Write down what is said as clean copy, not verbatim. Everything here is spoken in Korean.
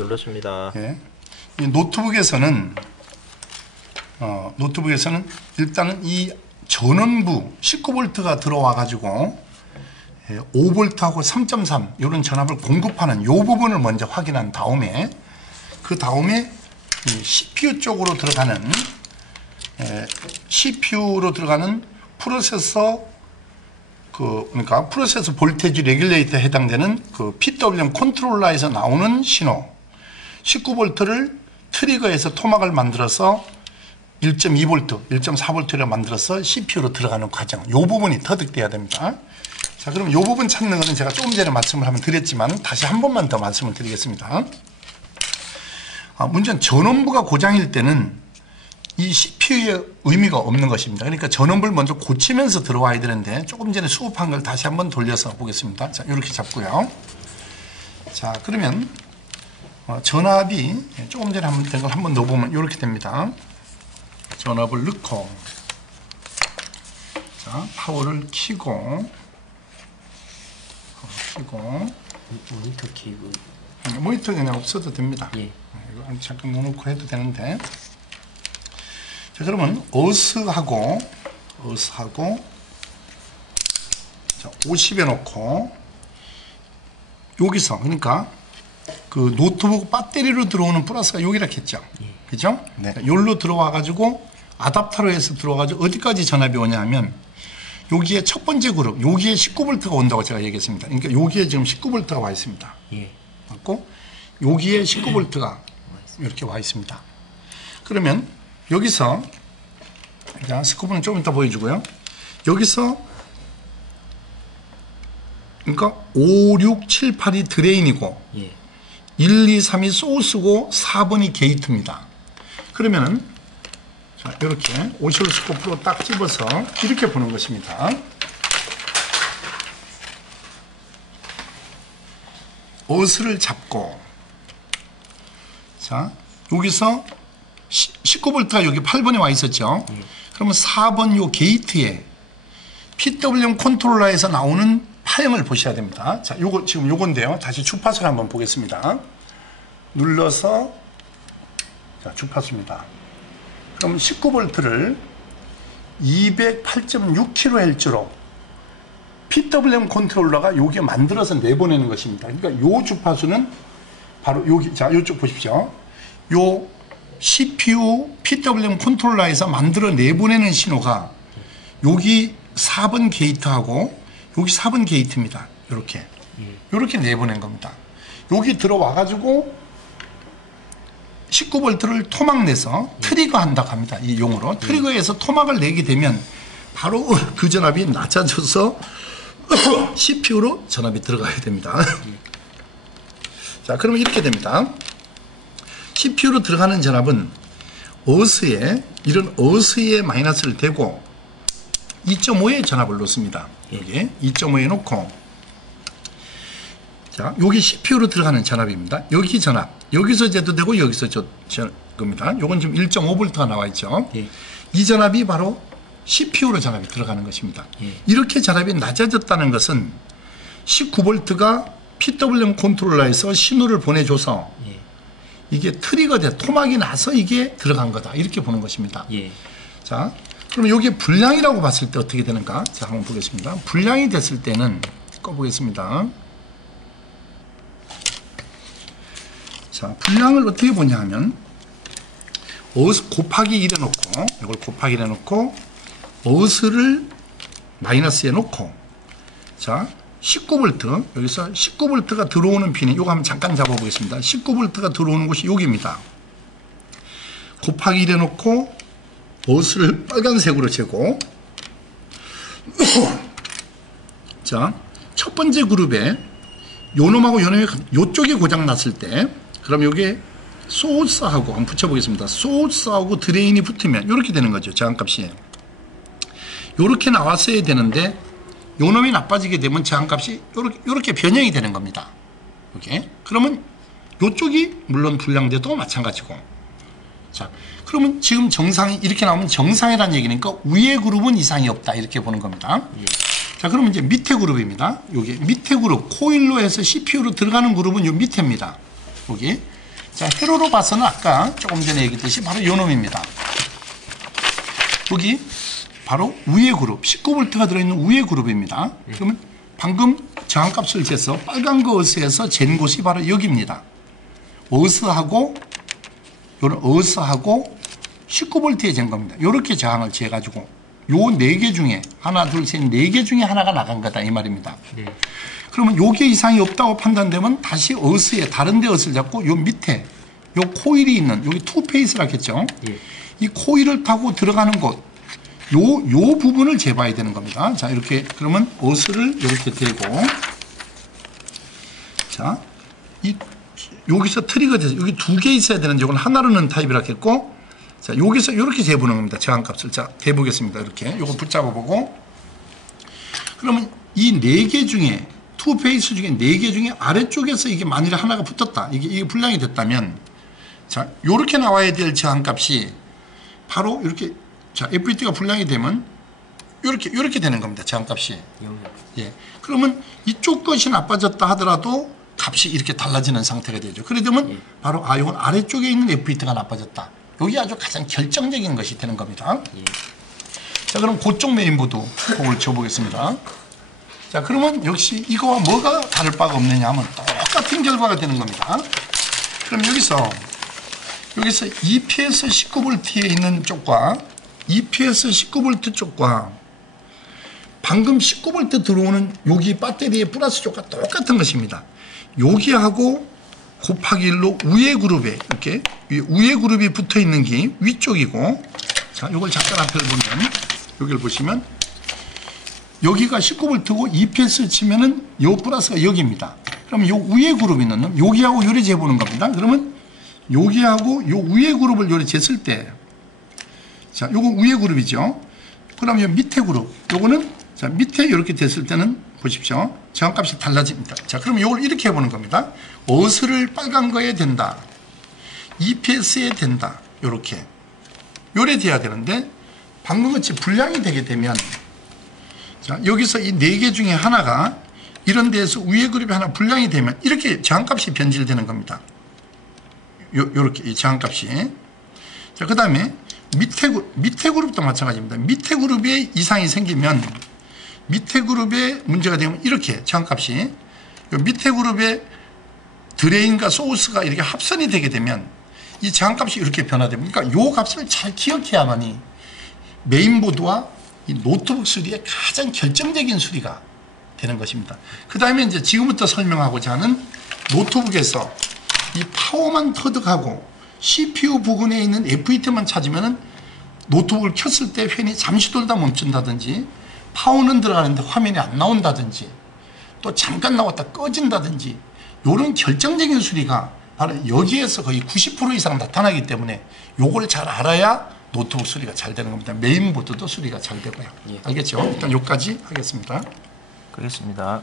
눌렀습니다. 예. 이 노트북에서는 일단은 이 전원부 19V가 들어와 가지고 5V하고 3.3 이런 전압을 공급하는 이 부분을 먼저 확인한 다음에 그 다음에 CPU 쪽으로 들어가는 CPU로 들어가는 프로세서 그러니까 프로세서 볼테지 레귤레이터에 해당되는 그 PWM 컨트롤러에서 나오는 신호 19V를 트리거에서 토막을 만들어서 1.2V, 1.4V를 만들어서 CPU로 들어가는 과정 이 부분이 터득돼야 됩니다. 자, 그럼 이 부분 찾는 것은 제가 조금 전에 말씀을 한번 드렸지만 다시 한 번만 더 말씀을 드리겠습니다. 문제는 전원부가 고장일 때는 이 CPU의 의미가 없는 것입니다. 그러니까 전원부를 먼저 고치면서 들어와야 되는데 조금 전에 수업한 걸 다시 한번 돌려서 보겠습니다. 자, 이렇게 잡고요. 자, 그러면 전압이 조금 전에 한번 된 걸 한번 넣어보면 이렇게 됩니다. 전압을 넣고 자, 파워를 켜고 모니터 그냥 없어도 됩니다. 예. 이거 잠깐 넣어놓고 해도 되는데 자, 그러면 어스하고 자, 50에 놓고 여기서 그러니까 그 노트북 배터리로 들어오는 플러스가 여기라 했죠. 그죠? 네. 여기로 들어와 가지고 아답터로 해서 들어와 가지고 어디까지 전압이 오냐 하면 여기에 첫 번째 그룹 여기에 19V가 온다고 제가 얘기했습니다. 그러니까 여기에 지금 19V가 와 있습니다. 예. 맞고 여기에 19V가 이렇게 와 있습니다. 그러면 여기서 자, 스코프는 조금 이따 보여주고요. 여기서 그러니까 5, 6, 7, 8이 드레인이고 예. 1, 2, 3이 소스고 4번이 게이트입니다. 그러면은 자, 이렇게 오실로스코프로 딱 집어서 이렇게 보는 것입니다. 어스를 잡고 자, 여기서 19V가 여기 8번에 와 있었죠. 그러면 4번 요 게이트에 PWM 컨트롤러에서 나오는 파형을 보셔야 됩니다. 자, 요거 지금 요건데요. 다시 주파수를 한번 보겠습니다. 눌러서 자, 주파수입니다. 그럼 19V를 208.6kHz로 PWM 컨트롤러가 여기에 만들어서 내보내는 것입니다. 그러니까 요 주파수는 바로 여기 자, 요쪽 보십시오. 요 CPU PWM 컨트롤러에서 만들어 내보내는 신호가 여기 4번 게이트하고 여기 4번 게이트입니다. 이렇게 내보낸 겁니다. 여기 들어와 가지고 19V를 토막 내서 트리거 한다고 합니다. 이 용어로 트리거에서 토막을 내게 되면 바로 그 전압이 낮아져서 CPU로 전압이 들어가야 됩니다. 자, 그러면 이렇게 됩니다. CPU로 들어가는 전압은 이런 어스에 마이너스를 대고 2.5의 전압을 놓습니다. 여기 2.5에 놓고 자, 여기 CPU로 들어가는 전압입니다. 여기 전압 여기서 재도 되고 여기서 겁니다. 요건 지금 1.5V가 나와 있죠. 예. 이 전압이 바로 CPU로 전압이 들어가는 것입니다. 예. 이렇게 전압이 낮아졌다는 것은 19V가 PWM 컨트롤러에서 신호를 보내줘서 예. 이게 트리거 돼 토막이 나서 이게 들어간 거다 이렇게 보는 것입니다. 예. 자, 그럼 여기 불량이라고 봤을 때 어떻게 되는가? 자, 한번 보겠습니다. 불량이 됐을 때는 꺼보겠습니다. 자, 불량을 어떻게 보냐 하면 어스 곱하기 1에 놓고 이걸 곱하기 1에 놓고 어스를 마이너스에 놓고 자, 19V 여기서 19V가 들어오는 핀이 이거 한번 잠깐 잡아보겠습니다. 19V가 들어오는 곳이 여기입니다. 곱하기 1에 놓고 어스를 빨간색으로 재고 자, 첫 번째 그룹에 요놈하고 요놈이 요쪽이 고장 났을 때 그럼 여기에 소스하고 한번 붙여보겠습니다. 소스하고 드레인이 붙으면 이렇게 되는 거죠. 저항값이 이렇게 나왔어야 되는데 요놈이 나빠지게 되면 저항값이 이렇게 변형이 되는 겁니다. 이렇게. 그러면 이쪽이 물론 불량돼도 마찬가지고. 자, 그러면 지금 정상이 이렇게 나오면 정상이라는 얘기니까 위에 그룹은 이상이 없다 이렇게 보는 겁니다. 예. 자, 그러면 이제 밑에 그룹입니다. 여기 밑에 그룹 코일로 해서 CPU로 들어가는 그룹은 요 밑에입니다. 여기 자, 회로로 봐서는 아까 조금 전에 얘기했듯이 바로 요 놈입니다. 여기 바로 우회 그룹, 19V가 들어있는 우회 그룹입니다. 그러면 방금 저항값을 재서 빨간 거 어스에서 잰 곳이 바로 여기입니다. 어스하고 요런 어스하고 19V에 잰 겁니다. 요렇게 저항을 재가지고 요 4개 중에 하나, 둘, 셋, 4개 중에 하나가 나간 거다 이 말입니다. 그러면 요게 이상이 없다고 판단되면 다시 어스에 다른 데 어스를 잡고 요 밑에 요 코일이 있는 여기 투페이스라 했죠. 이 코일을 타고 들어가는 곳 요 부분을 재봐야 되는 겁니다. 자, 이렇게 그러면 어스를 이렇게 대고 자, 여기서 트리거 돼서 여기 2개 있어야 되는데 이건 하나로 넣은 타입이라 했고 자, 여기서 이렇게 재보는 겁니다. 저항값을. 자, 대보겠습니다. 이렇게 요거 붙잡아 보고 그러면 이 4개 중에 투페이스 중에 4개 중에 아래쪽에서 이게 만일에 하나가 붙었다. 이게 불량이 됐다면 자, 요렇게 나와야 될 저항값이 바로 이렇게 자, FET가 불량이 되면 요렇게 되는 겁니다. 저항값이. 예. 그러면 이쪽 것이 나빠졌다 하더라도 값이 이렇게 달라지는 상태가 되죠. 그래 되면 바로 이건 아래쪽에 있는 FET가 나빠졌다. 여기 아주 가장 결정적인 것이 되는 겁니다. 자, 그럼 그쪽 메인보드 그걸 줘보겠습니다. 자, 그러면 역시 이거와 뭐가 다를 바가 없느냐 하면 똑같은 결과가 되는 겁니다. 그럼 여기서 EPS 19V에 있는 쪽과 EPS 19V 쪽과 방금 19V 들어오는 여기 배터리의 플러스 쪽과 똑같은 것입니다. 여기하고 곱하기 1로 우회 그룹에 이렇게 우회 그룹이 붙어 있는 게 위쪽이고 자, 이걸 잠깐 앞에 보면 여기를 보시면 여기가 19V고 EPS 치면은 요 플러스가 여기입니다. 그러면 요 우회 그룹이 있는 놈 여기하고 요리 재보는 겁니다. 그러면 여기하고 요 우회 그룹을 요리 쟀을 때 자, 요거 우회 그룹이죠. 그럼 요 밑에 그룹 요거는 자, 밑에 이렇게 됐을 때는 보십시오. 저항값이 달라집니다. 자, 그럼 요걸 이렇게 해보는 겁니다. 어스를 빨간 거에 된다. EPS에 된다. 요렇게. 요래 돼야 되는데 방금 같이 불량이 되게 되면 자, 여기서 이 4개 중에 하나가 이런 데에서 우회 그룹이 하나 불량이 되면 이렇게 저항값이 변질되는 겁니다. 요렇게 이 저항값이. 자, 그 다음에 밑에 그룹도 마찬가지입니다. 밑에 그룹에 이상이 생기면 밑에 그룹에 문제가 되면 이렇게 저항값이 밑에 그룹에 드레인과 소스가 이렇게 합선이 되게 되면 이 저항값이 이렇게 변화됩니다. 그러니까 요 값을 잘 기억해야만이 메인보드와 이 노트북 수리의 가장 결정적인 수리가 되는 것입니다. 그 다음에 이제 지금부터 설명하고자 하는 노트북에서 이 파워만 터득하고 CPU 부근에 있는 FET만 찾으면은 노트북을 켰을 때 팬이 잠시 돌다 멈춘다든지 파워는 들어가는데 화면이 안 나온다든지 또 잠깐 나왔다 꺼진다든지 이런 결정적인 수리가 바로 여기에서 거의 90% 이상 나타나기 때문에 요걸 잘 알아야 노트북 수리가 잘 되는 겁니다. 메인보드도 수리가 잘 되고요. 알겠죠? 일단 여기까지 하겠습니다. 그렇습니다.